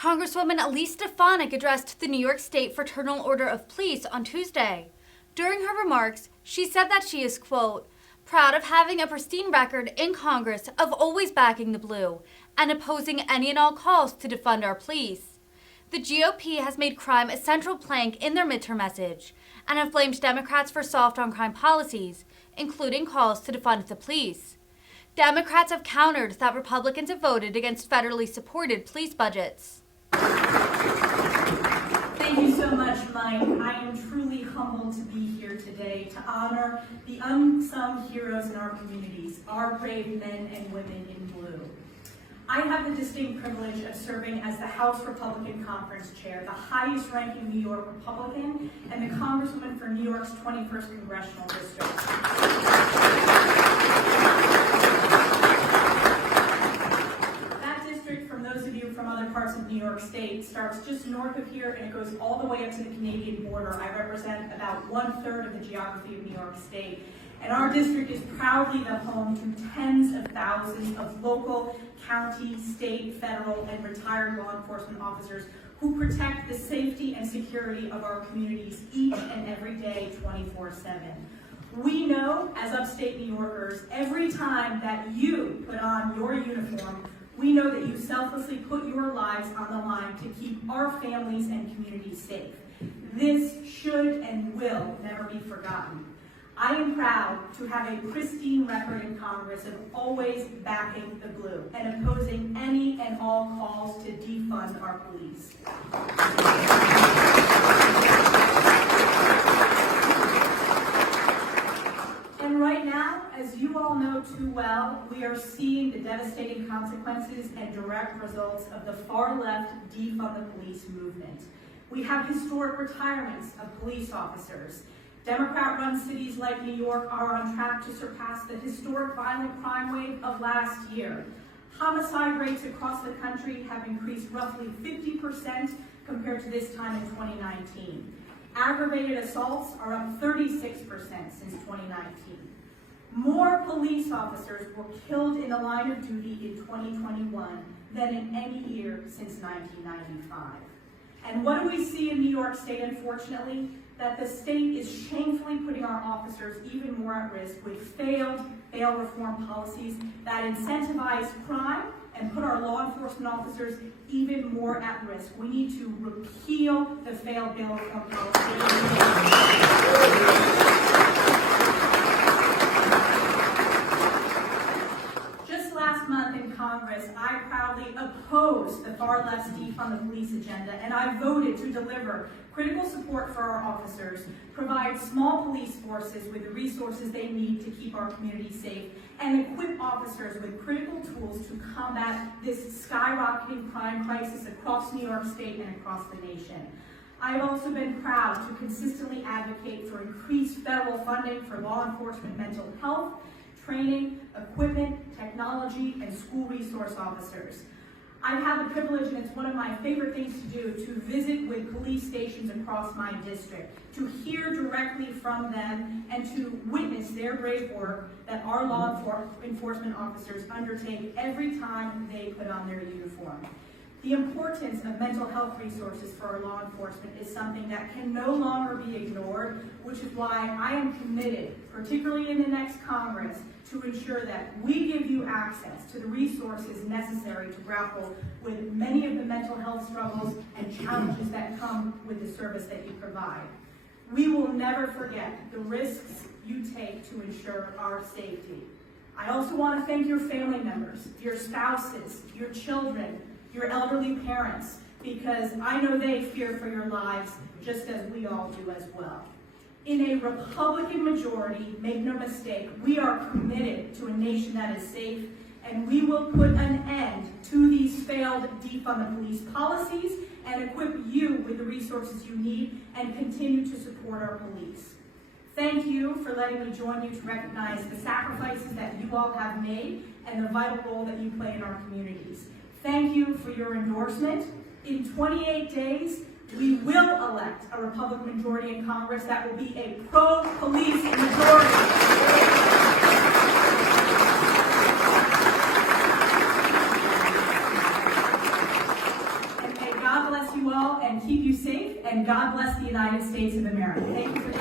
Congresswoman Elise Stefanik addressed the New York State Fraternal Order of Police on Tuesday. During her remarks, she said that she is, quote, proud of having a pristine record in Congress of always backing the blue and opposing any and all calls to defund our police. The GOP has made crime a central plank in their midterm message and have blamed Democrats for soft on crime policies, including calls to defund the police. Democrats have countered that Republicans have voted against federally supported police budgets. Thank you so much, Mike. I am truly humbled to be here today to honor the unsung heroes in our communities, our brave men and women in blue. I have the distinct privilege of serving as the House Republican Conference Chair, the highest-ranking New York Republican, and the Congresswoman for New York's 21st Congressional District. That district, from those of you from other parts of New York State, starts just north of here and it goes all the way up to the Canadian border. I represent about 1/3 of the geography of New York State. And our district is proudly the home to tens of thousands of local, county, state, federal, and retired law enforcement officers who protect the safety and security of our communities each and every day, 24/7. We know, as upstate New Yorkers, every time that you put on your uniform, we know that you selflessly put your lives on the line to keep our families and communities safe. This should and will never be forgotten. I am proud to have a pristine record in Congress of always backing the blue and opposing any and all calls to defund our police. And right now, as you all know too well, we are seeing the devastating consequences and direct results of the far-left defund the police movement. We have historic retirements of police officers. Democrat-run cities like New York are on track to surpass the historic violent crime wave of last year. Homicide rates across the country have increased roughly 50% compared to this time in 2019. Aggravated assaults are up 36% since 2019. More police officers were killed in the line of duty in 2021 than in any year since 1995. And what do we see in New York State, unfortunately? That the state is shamefully putting our officers even more at risk with failed bail reform policies that incentivize crime and put our law enforcement officers even more at risk. We need to repeal the failed bail reform policy. Just last month in Congress, I proudly opposed the far left's defund the police agenda, and I voted to deliver critical support for our officers, provide small police forces with the resources they need to keep our communities safe, and equip officers with critical tools to combat this skyrocketing crime crisis across New York State and across the nation. I have also been proud to consistently advocate for increased federal funding for law enforcement mental health, training, equipment, technology, and school resource officers. I've had the privilege, and it's one of my favorite things to do, to visit with police stations across my district, to hear directly from them, and to witness their brave work that our law enforcement officers undertake every time they put on their uniform. The importance of mental health resources for our law enforcement is something that can no longer be ignored, which is why I am committed, particularly in the next Congress, to ensure that we give you access to the resources necessary to grapple with many of the mental health struggles and challenges that come with the service that you provide. We will never forget the risks you take to ensure our safety. I also want to thank your family members, your spouses, your children, your elderly parents, because I know they fear for your lives just as we all do as well. In a Republican majority, make no mistake, we are committed to a nation that is safe, and we will put an end to these failed defund the police policies and equip you with the resources you need and continue to support our police. Thank you for letting me join you to recognize the sacrifices that you all have made and the vital role that you play in our communities. Thank you for your endorsement. In 28 days, we will elect a Republican majority in Congress that will be a pro-police majority. And a bless you all and keep you safe, and God bless the United States of America. Thank you for